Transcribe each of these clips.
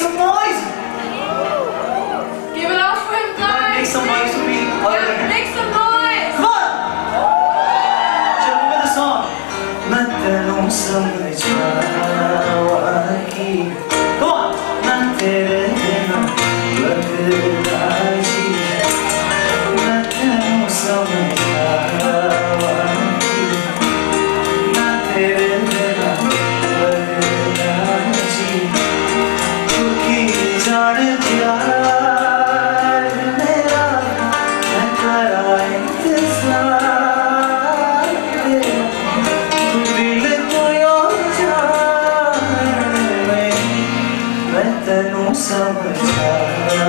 some noise! Give it up for him, guys! Make some noise to be Yeah, make some noise! Come on! Remember the song? मैं तेनू समझावागी. Come on! मैं तेरे बिना लगता जी. मैं तेनू समझावागी. मैं तेरे बिना लगता जी. तू की जान प्यार मेरा मैं करा इंतजार तेरा. तू दिल को यूं जाने मैं तेनू समझावागी.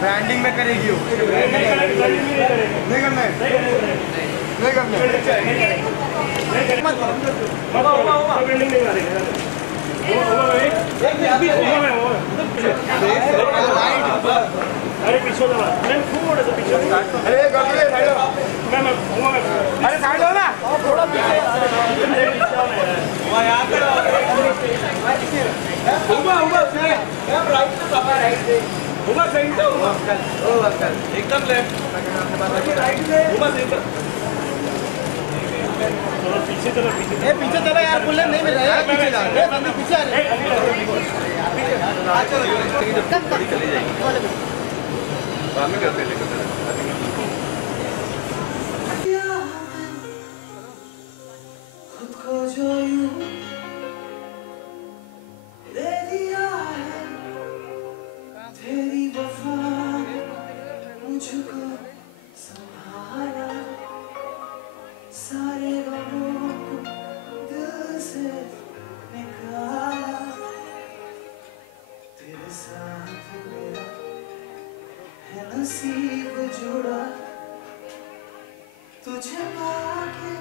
ब्रांडिंग में करेगी वो नहीं करना है नहीं करना अरे पीछे थोड़ा सा पीछे अरे अरे साइड लो ना थोड़ा एकदम लेफ्ट पीछे चलो पीछे चलो यार बुल्ले नहीं मिल रहा है पीछे जा पीछे चली जाएगी बाद में करते लेकर खुद को जो यूं दे दिया है तेरी वफा मुझको संभाला. सारे गमों को दिल से निकाला. तेरे साथ मेरा है नसीब जुड़ा. तुझे पाके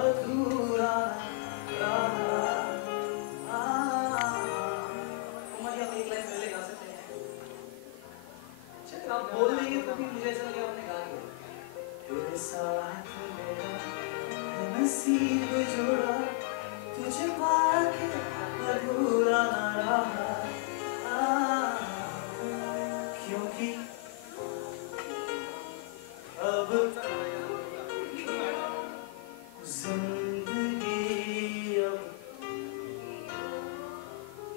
अधूरा रहा. उमर आप एक लाइन पहले गा सकते हैं. चल आप बोल देंगे तो भी मुझे ऐसा लगेगा आपने गा दिया. तेरे साथ मेरा है नसीब जुड़ा. तुझे पाके अधूरा ना रहा. क्योंकि अब जिंदगी अब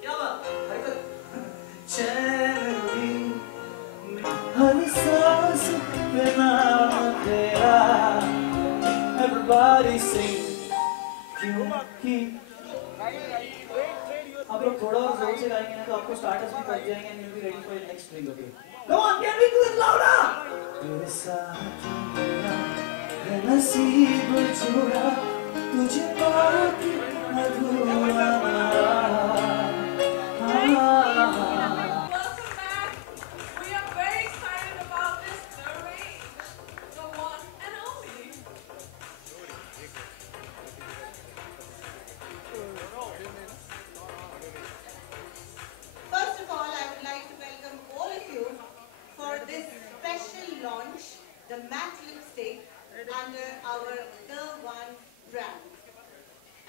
क्या बात हरकत चैन भी हर सांस में नाम तेरा. Everybody sing क्योंकि आप लोग थोड़ा और जोर से गाएंगे ना तो आपको स्टार्टर्स भी पहुंच जाएंगे and you'll be ready for your next drink. Okay, come on, can we do it louder? तेरे साथ मेरा है नसीब जुड़ा. तुझे पाके अधूरा ना रहा. Welcome back. We are very excited about this, the one and only. First of all, I would like to welcome all of you for this special launch, the matte lipstick under our The One brand.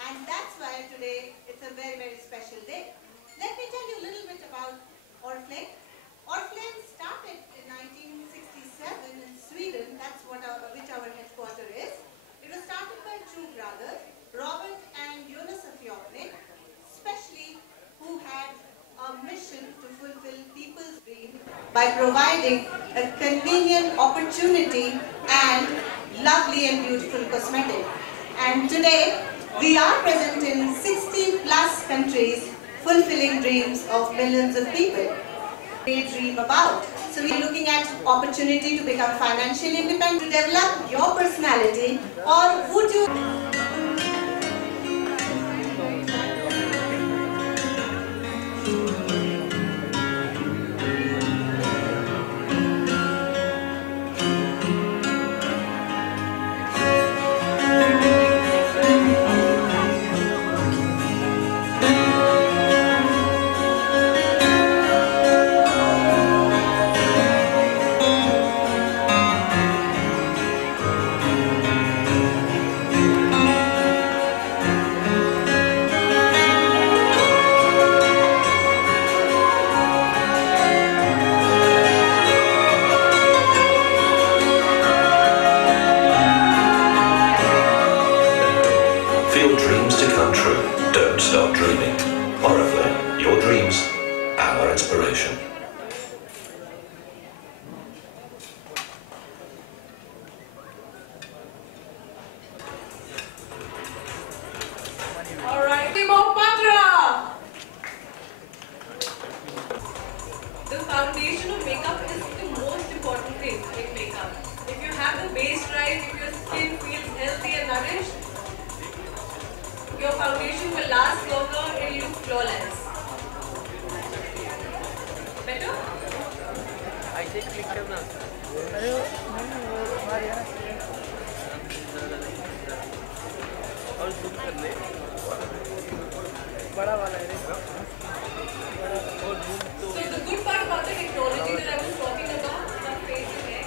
And that's why today it's a very, very special day. Let me tell you a little bit about Oriflame. Oriflame started in 1967 in Sweden. That's which our headquarters is. It was started by two brothers, Robert and Jonas of Jornik. by providing a convenient opportunity and lovely and beautiful cosmetic. And today, we are present in 60 plus countries, fulfilling dreams of millions of people. They dream about. So we are looking at opportunity to become financially independent, to develop your personality, or would you... Feel dreams to come true. Don't stop dreaming. Oriflame, your dreams, our inspiration. Alright, team of Padra! The foundation of makeup is the most important thing in makeup. If you have the base right, if your skin feels healthy and nourished, your foundation will last longer and look flawless. Better? I take click now. और zoom कर ले बड़ा वाला है और zoom तो So the good part about the technology that I was talking about, the face and neck,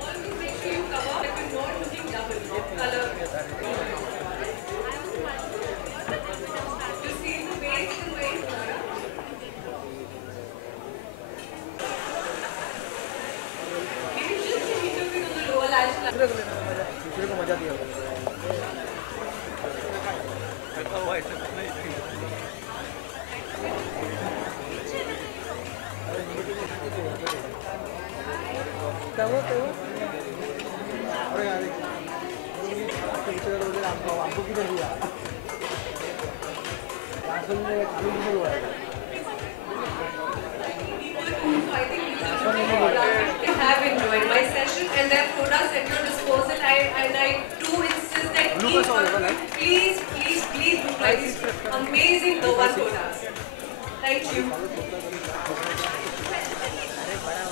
always make sure you cover that you're not looking double color. You see the base and waist. Maybe just a little bit on the lower lash line. दूसरे को मजा दिया अरे यार हमको किधर दिया So I think these are the products they have enjoyed my session and their products at your disposal. And I do insist that each one of you, please look like these amazing The One products. Thank you.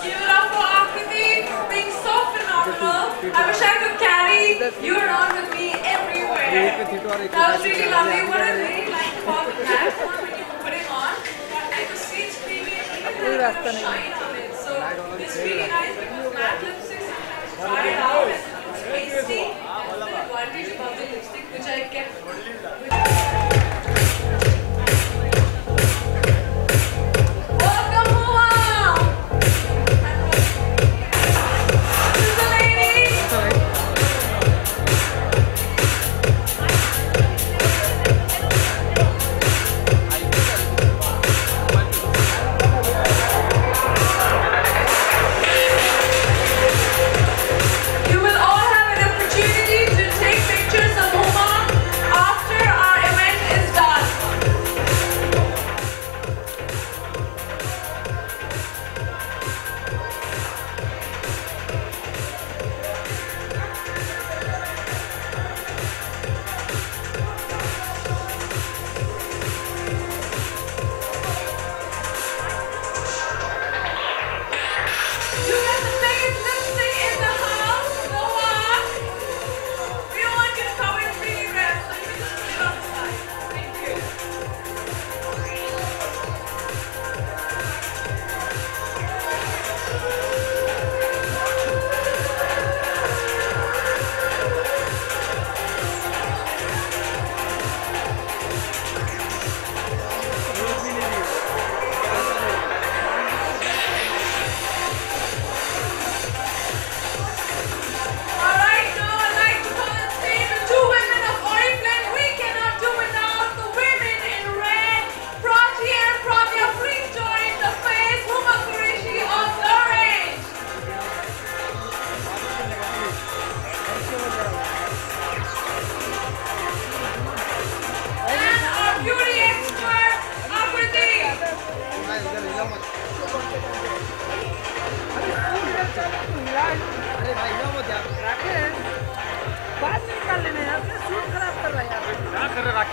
Give it up for Akriti, being so phenomenal. I wish I could carry you around with me everywhere. That was really lovely. What I really liked about the platform when you put it on, I could see it's premium, even had a shine on it. So it's really nice because matte lipstick sometimes try it out and it's tasty. That's the advantage about the lipstick which I kept. You will all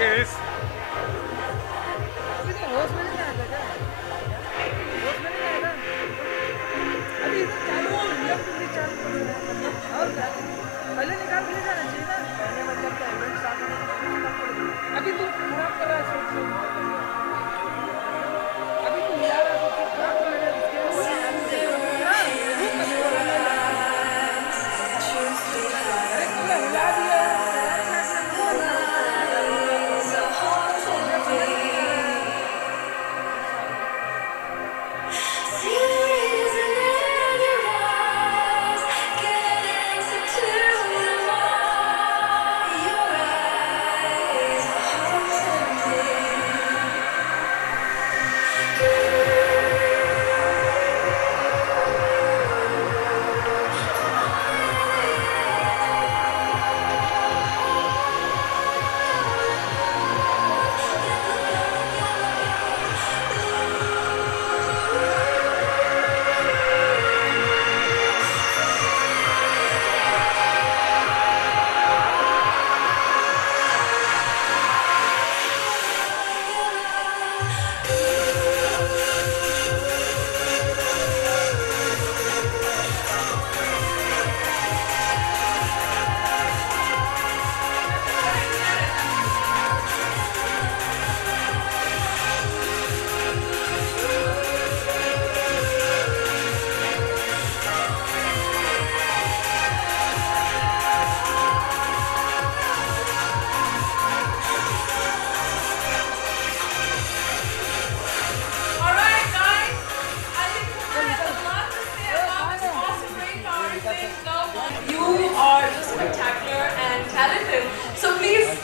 case.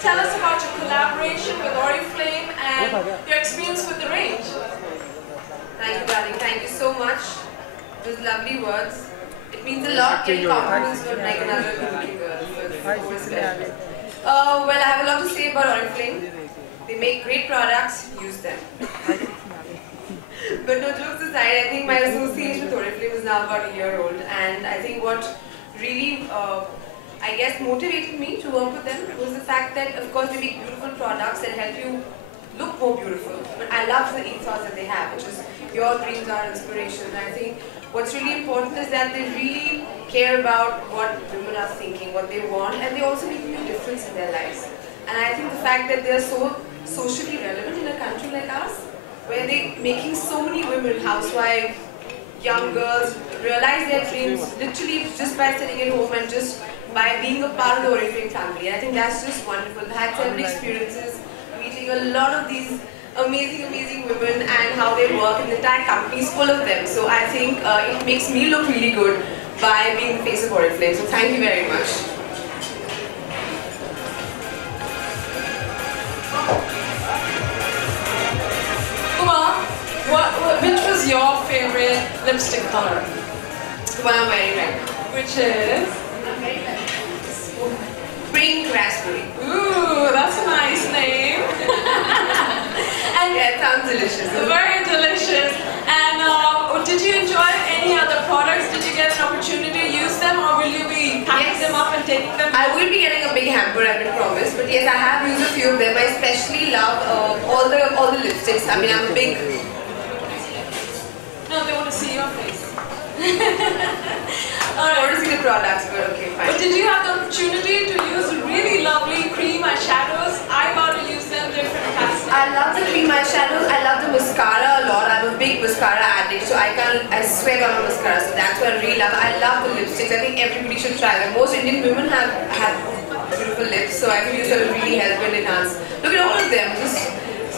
Tell us about your collaboration with Oriflame and your experience with the range. Thank you, darling. Thank you so much. Those lovely words. It means a lot getting compliments from like another looking girl. Well, I have a lot to say about Oriflame. They make great products. Use them. But no jokes aside, I think my association with Oriflame is now about a year old, and I think what really I guess motivated me to work with them was the fact that, of course, they make beautiful products that help you look more beautiful. But I love the ethos that they have, which is your dreams are inspiration. And I think what's really important is that they really care about what women are thinking, what they want, and they also make a difference in their lives. And I think the fact that they're so socially relevant in a country like ours, where they're making so many women, housewives, young girls, realize their dreams literally just by sitting at home and just by being a part of the Oriflame family. I think that's just wonderful. I had several experiences meeting a lot of these amazing women and how they work, and the entire company is full of them. So I think it makes me look really good by being the face of Oriflame. So thank you very much. Uma, which was your favorite lipstick color? The one I'm wearing right now. Which is? Spring Raspberry. Ooh, that's a nice name. And yeah, it sounds delicious. Very delicious. And did you enjoy any other products? Did you get an opportunity to use them, or will you be packing them up and taking them? I will be getting a big hamper, I've been promised. But yes, I have used a few of them. I especially love all the lipsticks. I mean, I'm a big. No, they want to see your face. I want to see the products, but okay, fine. But did you have the opportunity to use really lovely cream eyeshadows? I got to use them different classes. I love the cream eyeshadows. I love the mascara a lot. I'm a big mascara addict, so I swear on mascara. So that's what I really love. I love the lipsticks. I think everybody should try them. Most Indian women have beautiful lips, so I think these will really help and enhance. Look at all of them, just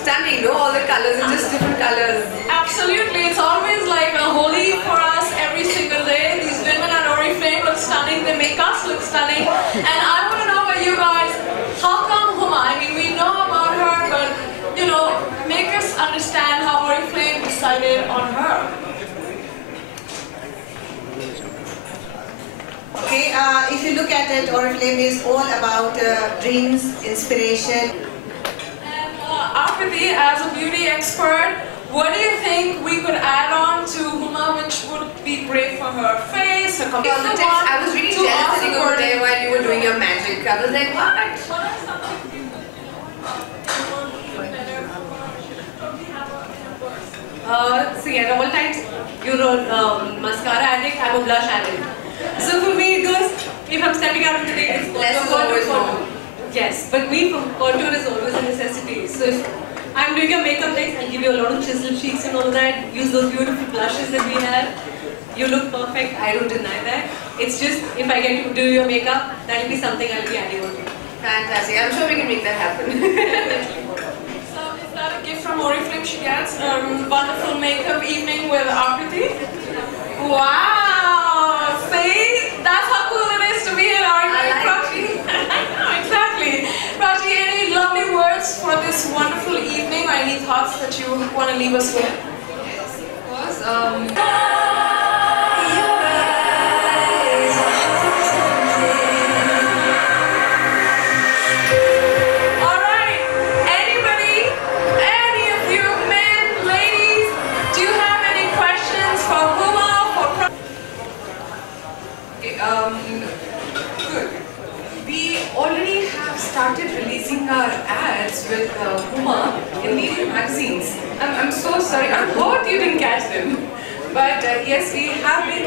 stunning, no? All the colors and just different colors. Absolutely, it's always like a holy for us every single day. These women at Oriflame look stunning, they make us look stunning. And I want to know about you guys, how come Huma? I mean, we know about her, but you know, make us understand how Oriflame decided on her. Okay, if you look at it, Oriflame is all about dreams, inspiration. Akriti, as a beauty expert, what do you think we could add on to Huma which would be great for her face, her complexion? I was really jealous sitting over there while you were doing your magic. I was like, what? at all times. You're a mascara addict, I'm a blush addict. So for me it goes, if I'm stepping out of the day, it's Less is always more. Yes, but contour is always a necessity. So if I'm doing your makeup next, I'll give you a lot of chiseled cheeks and all that. Use those beautiful blushes that we have. You look perfect, I don't deny that. It's just, if I get to do your makeup, that'll be something I'll be adding on to. Fantastic. I'm sure we can make that happen. So is that a gift from Oriflame she gets? Wonderful makeup evening with Akriti. Wow! See? That's how cool it is to be an artist. Prachi. I know, exactly. Prachi, any lovely words for this wonderful evening or any thoughts that you want to leave us with? Yes, of course. Good. We already have started releasing our ads with Huma in leading magazines. I'm so sorry, I'm hurt you didn't catch them. But yes, we have been...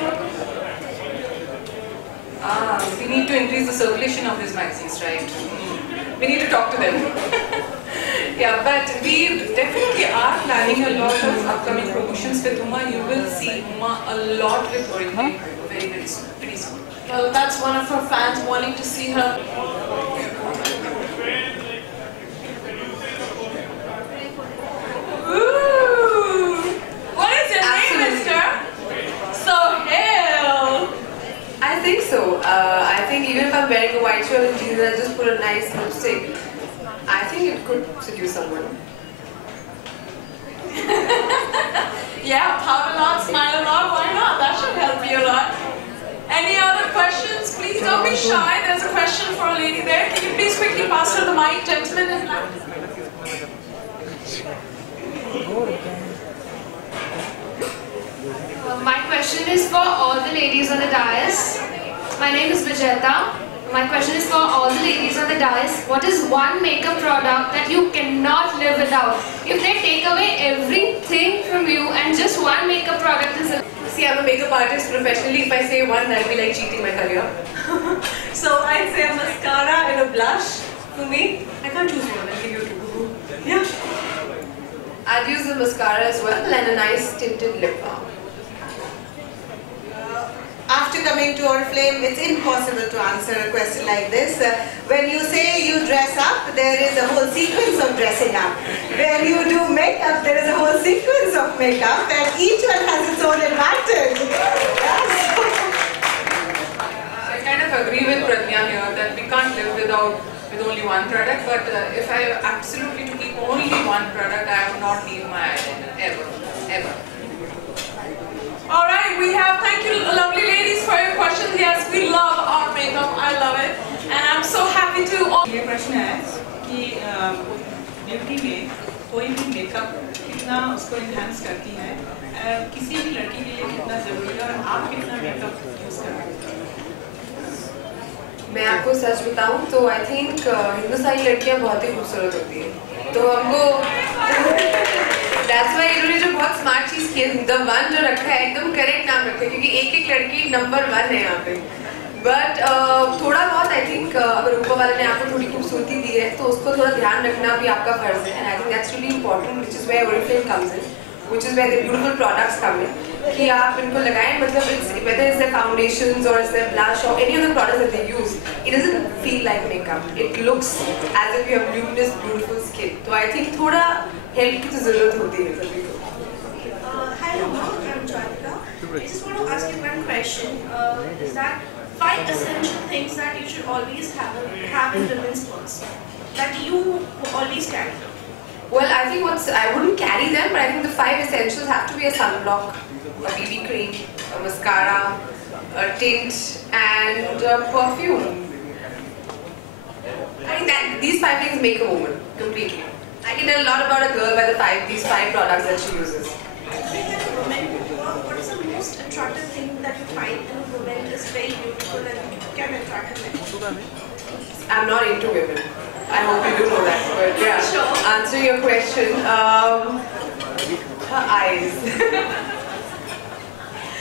we need to increase the circulation of these magazines, right? We need to talk to them. Yeah, but we definitely are planning a lot of upcoming promotions with Huma. You will see Huma a lot with Oriflame very, very soon, pretty soon. Well, that's one of her fans wanting to see her. Ooh! What is your name, mister? Sohail! I think so. I think even if I'm wearing a white shirt and jeans and I just put a nice lipstick, I think it could seduce someone. Yeah, pout a lot, smile a lot, why not? That should help you a lot. Any other questions? Please don't be shy. There's a question for a lady there. Can you please quickly pass her the mic, gentlemen in black? My question is for all the ladies on the dais. My name is Vijeta. My question is for all the ladies on the dais. What is one makeup product that you cannot live without? If they take away everything from you and just one makeup product is... See, I'm a makeup artist professionally. If I say one, that'll be like cheating my career. So I'd say a mascara and a blush for me. I can't choose one, I'll give you two. Yeah. I'd use the mascara as well and a nice tinted lip balm. After coming to Oriflame, it's impossible to answer a question like this. When you say you dress up, there is a whole sequence of dressing up. When you do makeup, there is a whole sequence of makeup, and each one has its own advantage. Yes. I kind of agree with Pradnya here that we can't live with only one product, but if I absolutely to keep only one product, I would not leave my eyeliner, ever. Alright, we have, thank you lovely ladies for your questions. Yes, we love our makeup, I love it. And I'm so happy to... ये प्रश्न है कि beauty में कोई भी makeup कितना उसको enhance करती है, किसी भी लड़की के लिए कितना ज़रूरी है और आप कितना मेकअप यूज़ करते हैं? मैं आपको सच बताऊं तो आई थिंक हिंदुस्तानी लड़कियां बहुत ही खूबसूरत होती हैं, तो हमको that's why इन्होंने जो बहुत स्मार्ट चीज़ की है, द वन जो रखा है एकदम करेक्ट नाम रखा है क्योंकि एक एक लड़की नंबर 1 है यहाँ पे. बट थोड़ा बहुत आई थिंक अगर ऊपर वाले ने आपको थोड़ी खूबसूरती दी है तो उसको थोड़ा ध्यान रखना भी आपका फर्ज है. And I think that's really important, which is where Oriflame comes in, which is where the beautiful products come in. कि आप इनको लगाएं, मतलब whether it's their foundations or it's their blush or any of the products that they use, it doesn't feel like makeup. It looks as if you have luminous, beautiful skin. तो I think थोड़ा help की तो ज़रूरत होती है सभी को. Hello, I'm Jyotika. I just want to ask you one question. Is that 5 essential things that you should always have in women's purse that you always carry? Well, I think I wouldn't carry them, but I think the 5 essentials have to be a sunblock, a BB cream, a mascara, a tint, and a perfume. I think that these 5 things make a woman completely. I can tell a lot about a girl by these 5 products that she uses. What is the most attractive thing that you find in a woman is very beautiful and can attract men? I'm not into women. I hope you do know that. But yeah, sure. Answering your question, her eyes.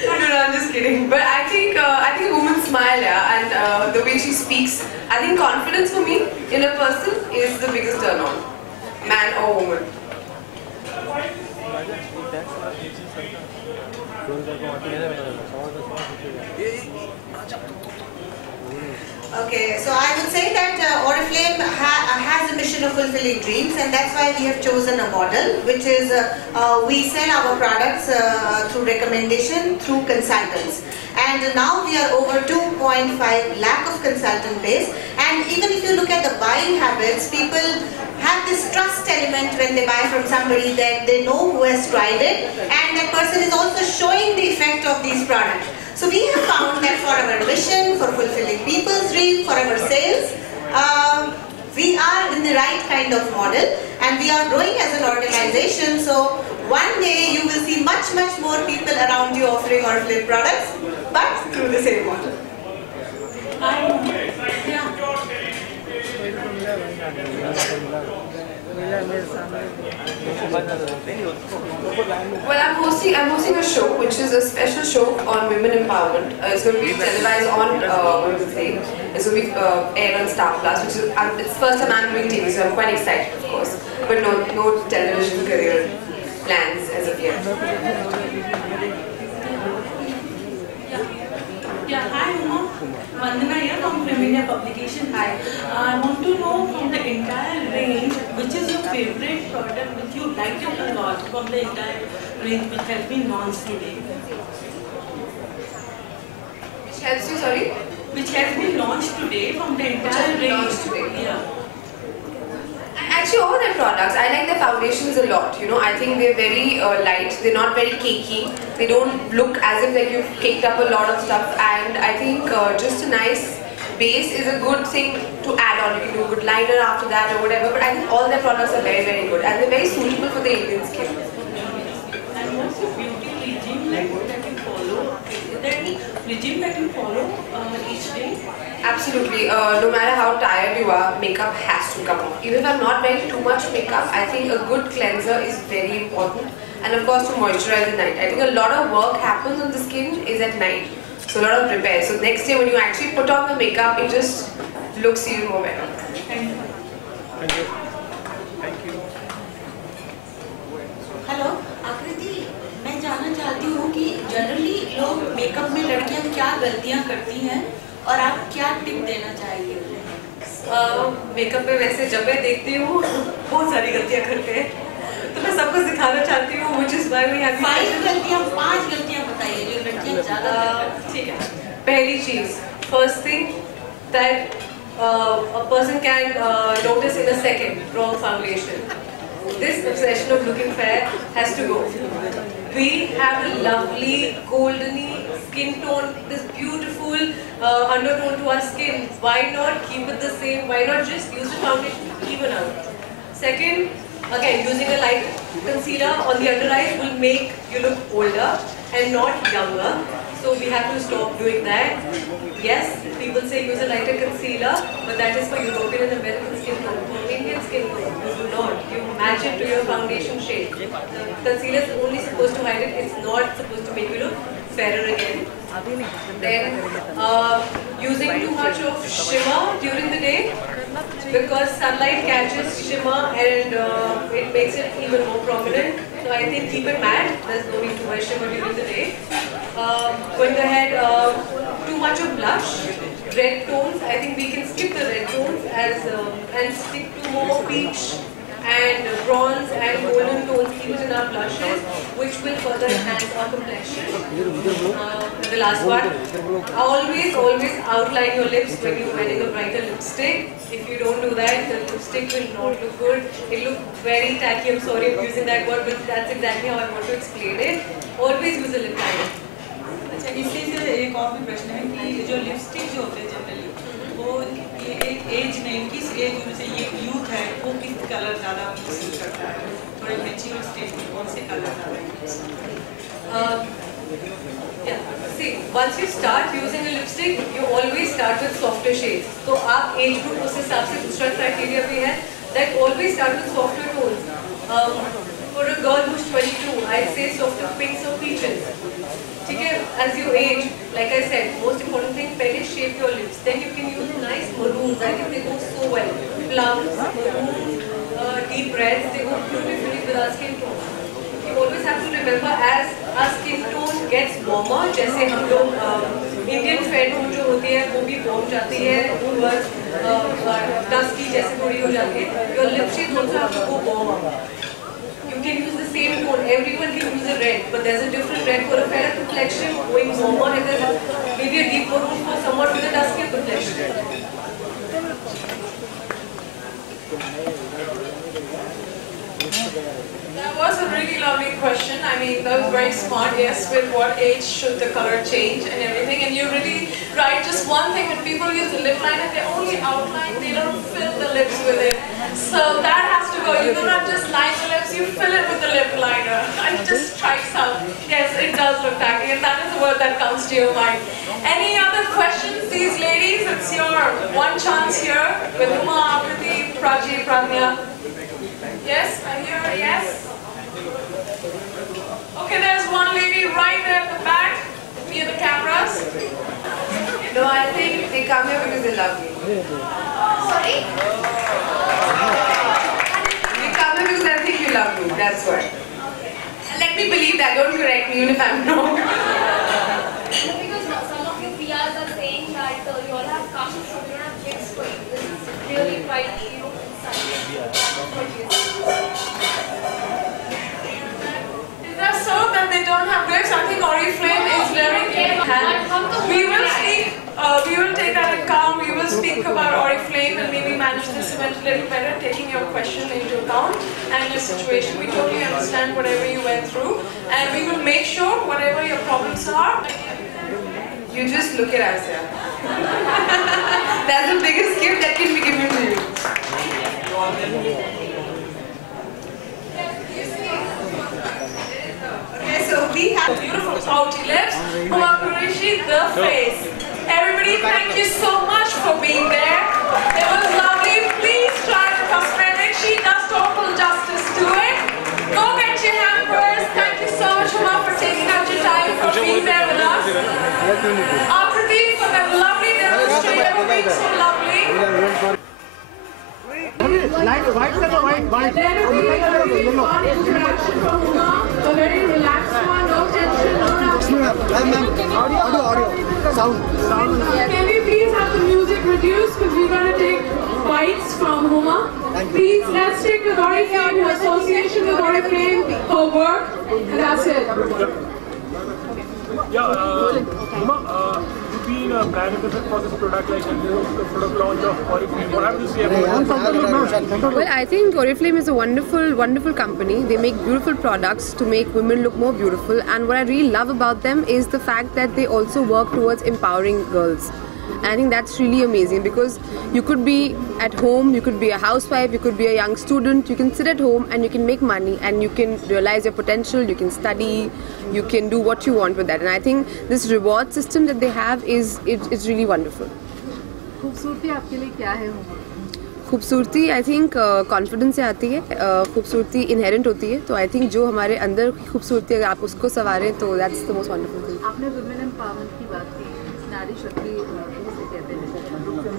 No, I'm just kidding. But I think a woman's smile, yeah, and the way she speaks, I think confidence for me in a person is the biggest turn on, man or woman. Okay, so I would say that Oriflame has a mission of fulfilling dreams, and that's why we have chosen a model, which is we sell our products through recommendation through consultants. And now we are over 2.5 lakh of consultant base, and even if you look at the buying habits, people have this trust element when they buy from somebody that they know who has tried it, and that person is also showing the effect of these products. So we have found that for our mission, for fulfilling people's dreams, for our sales, we are in the right kind of model, and we are growing as an organization. So one day you will see much more people around you offering Oriflame products, but through the same model. Well, I'm hosting a show, which is a special show on women empowerment. It's going to be televised on, it's going to be aired on Star Plus, which is it's the first time I'm doing TV, so I'm quite excited, of course. But no television career plans as of yet. Yeah, hi Uma. Vandana here from Premium Publication. Hi. I want to know from the entire range, which is your favorite product which you like it a lot from the entire range which has been launched today? Which helps you, sorry? Which has been launched today from the entire range. Yeah. Actually, all their products, I like their foundations a lot. You know, I think they're very light. They're not very cakey. They don't look as if like you've caked up a lot of stuff. And I think just a nice base is a good thing to add on. You can do a good liner after that or whatever. But I think all their products are very good, and they're very suitable for the Indian skin. And what's your beauty regime like that you follow? Is there any regime that you follow each day? Absolutely. No matter how tired you are, makeup has to come off. Even if I'm not wearing too much makeup, I think a good cleanser is very important. And of course to moisturize at night. I think a lot of work happens on the skin is at night. So a lot of repair. So next day when you actually put on the makeup, it just looks even more better. Thank you. Thank you. Hello आकृति, मैं जानना चाहती हूँ कि generally लोग makeup में लड़कियाँ क्या गलतियाँ करती हैं और आप क्या टिप देना चाहेंगे उन्हें? मेकअप में वैसे जब मैं देखती हूँ बहुत सारी गलतियाँ करते हैं, तो मैं सबको सिखाना चाहती हूँ, which is why we have 5 गलतियाँ बताइए जो लड़कियाँ ज़्यादा ठीक है. पहली चीज, first thing that a person can notice in a second, wrong foundation. This obsession of looking fair has to go. We have a lovely goldeny skin tone, this beautiful undertone to our skin. Why not keep it the same? Why not just use the foundation to even out? Second, again, using a light concealer on the under eyes will make you look older and not younger. So we have to stop doing that. Yes, people say use a lighter concealer, but that is for European and American skin tone. For Indian skin tone, you do not. You match it to your foundation shade. The concealer is only supposed to hide it. It's not supposed to make you look fairer again. Then using too much of shimmer during the day, because sunlight catches shimmer and it makes it even more prominent. So I think keep it matte. There's no need to wear shimmer during the day. Going ahead, too much of blush, red tones. I think we can skip the red tones and stick to more peach and bronze and golden tones even in our blushes, which will further enhance our complexion. The last one, always outline your lips when you're wearing a brighter lipstick. If you don't do that, the lipstick will not look good. It looks very tacky. I'm sorry for using that word, but that's exactly how I want to explain it. Always use a lip liner. अच्छा, इससे एक और भी प्रश्न है कि जो lipstick जो होते हैं जनरली वो ये एक एज में किस एज में से ये यूथ है वो किस कलर ज़्यादा पसंद करता है, थोड़े मैच्योर स्टेज में कौन से कलर ज़्यादा See, once you start using a lipstick, you always start with softer shades. So आप age group उस हिसाब से दूसरा criteria भी है that always start with softer tones. For a girl who's 22, I'd say softer pinks or peaches. ठीक है, as you age, like I said, most important thing, पहले shape your lips. Then you can use nice maroons. I think they go so well. Plums, maroon, deep reds, they go beautifully with our skin tone. You always have to remember, as our skin tone gets warmer, जैसे हम लोग Indian fair tone जो होती है वो भी warm जाती है, towards dusky जैसे थोड़ी हो जाती है. Your lip shade also have to go warmer. You can use the same tone. Everyone can use a red, but there's a different red for a fairer complexion going warmer, and there's maybe a deep maroon for someone with a duskier complexion. That was a really lovely question. I mean, that was very smart. Yes, with what age should the color change and everything? And you're really right. Just one thing, when people use the lip liner, they only outline, they don't fill the lips with it. So that has to go. You do not just line the lips, you fill it with the lip liner. It just strikes out. Yes, it does look tacky, and that is the word that comes to your mind. Any other questions, these ladies? It's your one chance here with Uma, Akriti, Prachi, Pradnya. Yes, I hear a yes. Okay, there's one lady right there at the back near the cameras. No, I think they come here because they love me. Sorry? They come here because I think you love me, that's why. And let me believe that, don't correct me even if I'm wrong. Because some of your PRs are saying that you all have come so you don't have checks for you. This is really quite, Is that so that they don't have gifts? I think Oriflame is wearing a hand. We will take that account. We will speak about Oriflame and maybe manage this event a little better, taking your question into account and your situation. We totally understand whatever you went through, and we will make sure whatever your problems are. You just look at us, yeah. That's the biggest gift that can be given to you. Okay, so we have beautiful pouty lips. Uma Qureshi, the face. Everybody, thank you so much for being there. It was lovely. Please try the cosmetic. She does total justice to it. Go get your hampers. Thank you so much, Uma, for taking out your time for being there with us. Akriti, for that lovely demonstration, for being so lovely. Light, white color, white. There will be one interaction from Uma, a very relaxed one, no tension, no nothing. Audio. Sound. Can we please have the music reduced because we're going to take bites from Huma. Please, let's take the Oriflame, her association with Oriflame, her work, and that's it. Uma, you've been a brand ambassador for this product, like the product launch of Oriflame. What have you to say about it? Well, I think Oriflame is a wonderful, wonderful company. They make beautiful products to make women look more beautiful. And what I really love about them is the fact that they also work towards empowering girls. And I think that's really amazing because you could be at home, you could be a housewife, you could be a young student, you can sit at home and you can make money and you can realize your potential, you can study, you can do what you want with that. And I think this reward system that they have is really wonderful. खूबसूरती आपके लिए क्या है? खूबसूरती I think confidence से आती है, खूबसूरती इनहेरेंट होती है, तो आई थिंक जो हमारे अंदर की खूबसूरती अगर आप उसको संवारें तो that's the most wonderful thing. आपने वुमेन एम्पावरमेंट की बात की, नारी शक्ति जिसे कहते हैं,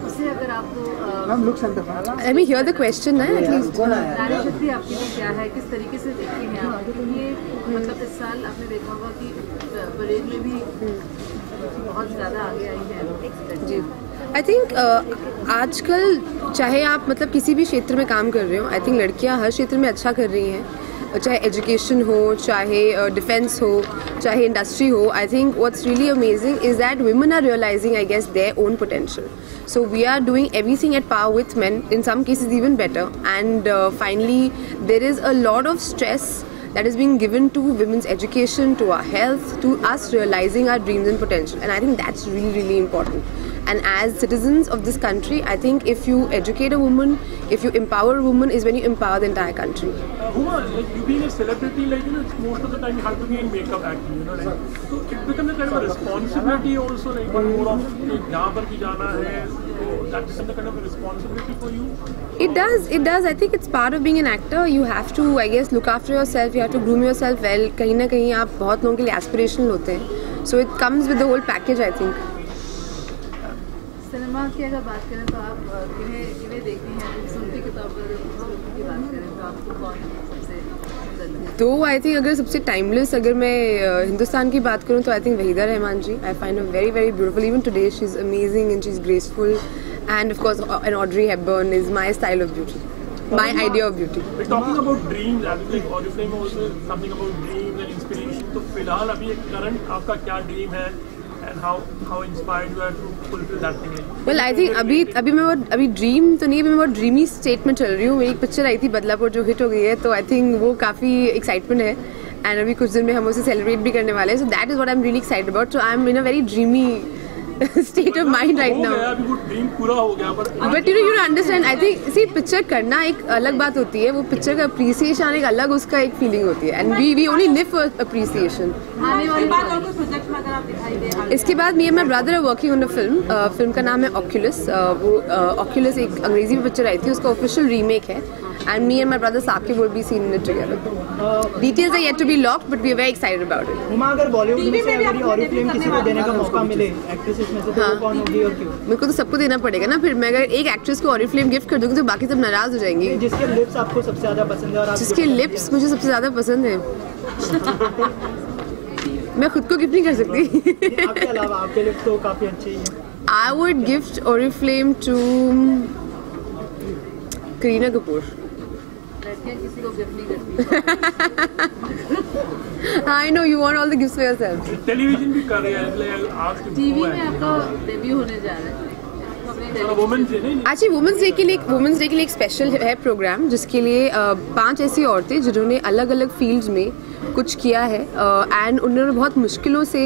उससे अगर आपको Let me hear the question ना एटलीस्ट. नारी शक्ति आपके लिए क्या है, किस तरीके से देखती हैं आप? ये मतलब इस साल आपने देखा होगा कि परेड में भी बहुत ज़्यादा आगे आई है. जी आई थिंक आजकल चाहे आप मतलब किसी भी क्षेत्र में काम कर रहे हो, आई थिंक लड़कियां हर क्षेत्र में अच्छा कर रही हैं, चाहे एजुकेशन हो, चाहे डिफेंस हो, चाहे इंडस्ट्री हो. I think what's really amazing is that women are realizing, I guess, their own potential. So we are doing everything at par with men, in some cases even better. And finally, there is a lot of stress that is being given to women's education, to our health, to us realizing our dreams and potential. And I think that's really, really important. And as citizens of this country, I think if you educate a woman, if you empower a woman, is when you empower the entire country. Huma, like you being a celebrity, like it's most of the time you have to be in makeup acting, like so it becomes a kind of a responsibility also, like more of jahan par ki jana hai, so that becomes a kind of a responsibility for you. It does. I think it's part of being an actor. You have to, I guess, look after yourself. You have to groom yourself well. कहीं ना कहीं आप बहुत लोगों के लिए aspirational होते हैं. So it comes with the whole package, I think. Cinema की अगर बात करें तो आप किन्हें देखती हैं? सुनती के तौर पर की बात करें तो आपको कौन सबसे पसंद है? तो आई थिंक अगर सबसे टाइमलेस अगर मैं हिंदुस्तान की बात करूँ तो I think Waheeda Rehman ji. I find her very very beautiful. Even today she is amazing and she is graceful. And of course an Audrey Hepburn is my style of beauty. My idea of beauty. We're talking about dreams. I think Oriflame also something about dreams and inspiration. तो फिलहाल अभी एक current आपका क्या dream है and how inspired you are to fulfill that thing? Well, I think अभी मैं अभी dream तो नहीं, मैं बहुत dreamy state में चल रही हूँ. मेरी एक पिक्चर आई थी बदलापुर जो हिट हो गई है, तो I think वो काफ़ी excitement है. And अभी कुछ दिन में हम उसे celebrate भी करने वाले हैं. So that is what I'm really excited about. So I'm in a very dreamy state of mind right now. But you understand, I think see picture करना एक अलग बात होती है, वो पिक्चर का appreciation एक अलग उसका एक feeling होती है, and we only live for appreciation. इसके बाद me and my brother are working on a film. Film का नाम है Oculus. वो Oculus एक अंग्रेजी में पिक्चर आई थी, उसका official remake है. And me and my brother Saqib will be seen in it together. Details are yet to be locked, but we are very excited about it. Huma, अगर बॉलीवुड में से अगर ऑरिफ्लेम किसी को देने का मौका मिले एक्ट्रेसेस में से तो वो कौन होगी और क्यों? मेरे को तो सबको देना पड़ेगा ना. फिर मैं अगर एक एक्ट्रेस को ऑरिफ्लेम गिफ्ट कर दूंगी तो बाकी सब नाराज हो जाएंगी. जिसके लिप्स आपको सबसे ज्यादा पसंद है और जिसके लिप्स मुझे सबसे ज्यादा पसंद है मैं खुद को गिफ्ट नहीं कर सकती. आपके अलावा आपके लिप्स तो काफी अच्छे ही हैं. I would gift Oriflame to Kareena Kapoor. किसी को गिफ्ट नहीं करती. I know you want all the gifts for yourself. Television भी कर रहे हैं. टीवी में आपका डेब्यू होने जा रहा है. एक्चुअली वुमेंस डे के लिए एक स्पेशल है प्रोग्राम, जिसके लिए 5 ऐसी औरतें जिन्होंने अलग अलग फील्ड्स में कुछ किया है एंड उन्होंने बहुत मुश्किलों से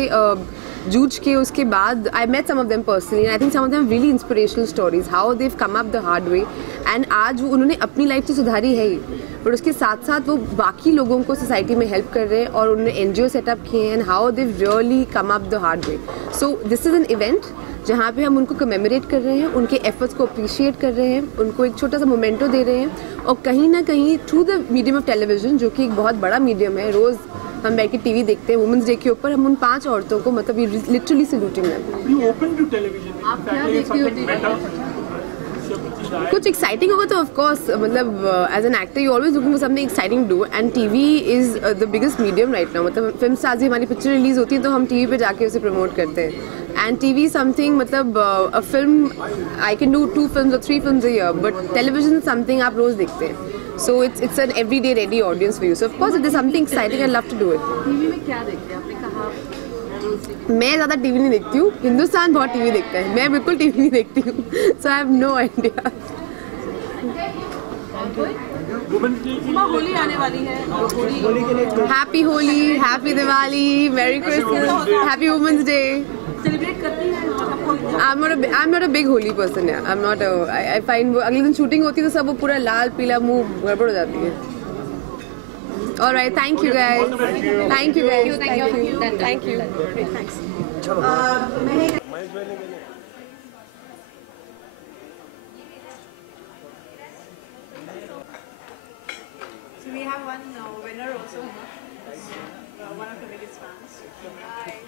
जूझ के उसके बाद I met some of them personally and I think some of them really inspirational stories how they come up the hard way and आज वो उन्होंने अपनी लाइफ तो सुधारी है ही, बट उसके साथ साथ वो बाकी लोगों को सोसाइटी में हेल्प कर रहे हैं और उन्होंने NGO सेटअप किए हैं and how they really come up the hard way. So this is an event जहाँ पे हम उनको कमेमोरेट कर रहे हैं, उनके एफर्ट्स को अप्रिशिएट कर रहे हैं, उनको एक छोटा सा मोमेंटो दे रहे हैं और कहीं ना कहीं through the medium of television, जो कि एक बहुत बड़ा मीडियम है, रोज़ हम बैठ के टीवी देखते हैं वुमेंस डे के ऊपर, हम उन 5 औरतों को मतलब लिटरली सैल्यूटिंग दें. कुछ एक्साइटिंग होगा तो ऑफ कोर्स मतलब as an actor you always looking for something exciting do and TV is the biggest medium right now. मतलब फिल्म स्टार्स हमारी पिक्चर रिलीज होती है तो हम टीवी पे जाके उसे प्रमोट करते हैं एंड टीवी समथिंग मतलब a film I can do 2 films और 3 films a year, but television something आप रोज देखते हैं. So it's an everyday ready audience for you. So of course it is something exciting. I love to do it. TV में क्या देखते हैं? आपने कहा मैं ज़्यादा टीवी नहीं देखती हूँ. हिंदुस्तान बहुत टीवी देखता है, मैं बिल्कुल टीवी नहीं देखती हूँ. So I have no idea. Holi आने वाली है. Happy Holi, Happy Diwali, Merry Christmas, Happy Women's Day. Celebrate करती हैं? I'm not a big Holi person. Yeah. I'm not a. I find अगले दिन शूटिंग होती है तो सब वो पूरा लाल पीला मुंह गड़बड़ हो जाती है. All right, thank you guys. Thank you guys. Thank you. Thanks. So we have one winner also, one of the biggest fans. Hi.